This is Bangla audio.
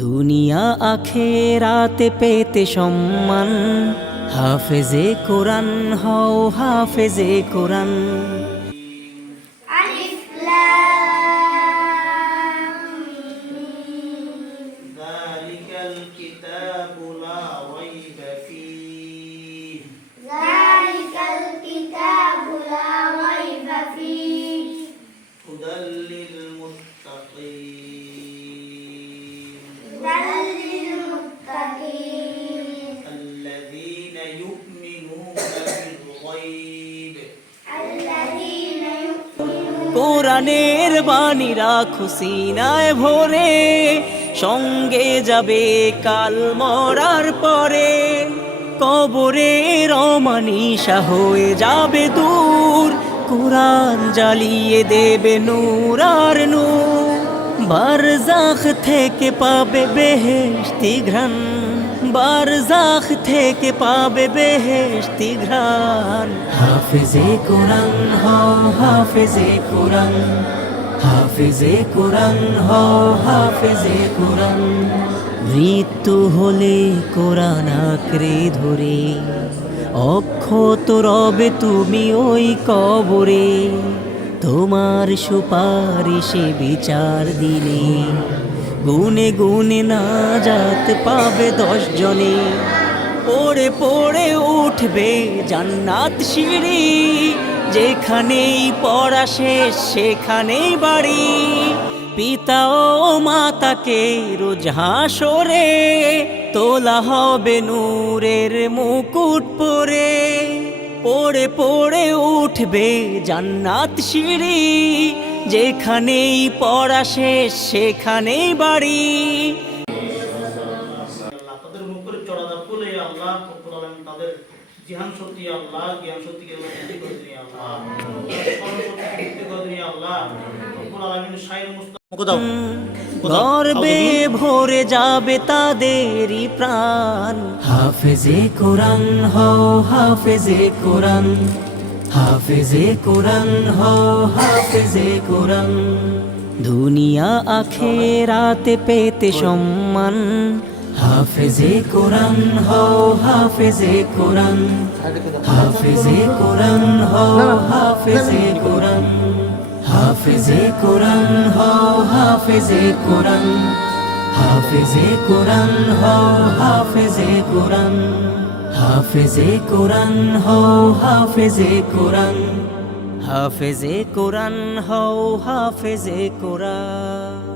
দুনিয়া আখেরাতে পেতে সম্মান, হাফেজে কোরআন হও হাফেজে কোরআন। আলিফ লাম মিম যালিকাল কিতাবু লা রাইবা ফীহি যালিকাল কিতাবু লা রাইবা ফীহি হুদাল লিল মুত্তাকিন হুদাল লিল মুত্তাকিন আল্লাযীনা ইউমিনুনা বিল গায়ব আল্লাযীনা কোরআনের বাণী রাখো সিনায় ভরে, সঙ্গে যাবে কাল মরার পরে। কবরের অমানিসা হয়ে যাবে দূর, কোরআন জ্বালিয়ে দেবে নূর আর নূর। বারজাখ থেকে পাবে বেহেশতি ঘ্রাণ, বারজাখ থেকে পাবে বেহেশতি ঘ্রাণ। হাফেজে কোরআন হও হাফেজে কোরআন, হাফেজে কোরআন হও হাফেজে কোরআন। মৃত্যু হলে কোরআন আঁকড়ে ধরে, অক্ষত রবে তুমি ওই কবরে। তোমার সুপারিশে বিচার দিনে, গুনে গুনে নাজাত পাবে 10 জনে। পড়ে পড়ে উঠবে জান্নাত সিঁড়ি, যেখানেই পড়া শেষ সেখানেই বাড়ি। পিতা ও মাতাকে রোজ হাসরে, তোলা হবে নূরের মুকুট পরে। পড়ে পড়ে উঠবে জান্নাত সিঁড়ি, যেখানেই পড়া শেষ সেখানেই বাড়ি। আল্লাহ তাদের মুখ করে চড়াদা বলে আল্লাহ রব্বুল আলামিন তাদের জিহান শক্তি আল্লাহ জ্ঞান শক্তিকে বৃদ্ধি করে দিন আল্লাহ, স্মরণ শক্তিকে বৃদ্ধি করে দিন আল্লাহ রব্বুল আলামিন শাইর মুস্তাফা দাও গর্বে ভরে যাবে তাদেরই প্রাণ। হাফেজে কোরআন হও হাফেজে কোরআন, হাফেজে কোরআন হও হাফেজে কোরআন। দুনিয়া আখেরাতে পেতে সম্মান, হাফেজে কোরআন হও হাফেজে কোরআন, হাফেজে কোরআন হও হাফেজে কোরআন। হাফেজে কোরআন হও হাফেজে কোরআন, হাফেজে কোরআন হও হাফেজে কোরআন। হাফেজে কোরআন হও হাফেজে কোরআন, হাফেজে কোরআন হও হাফেজে কোরআন।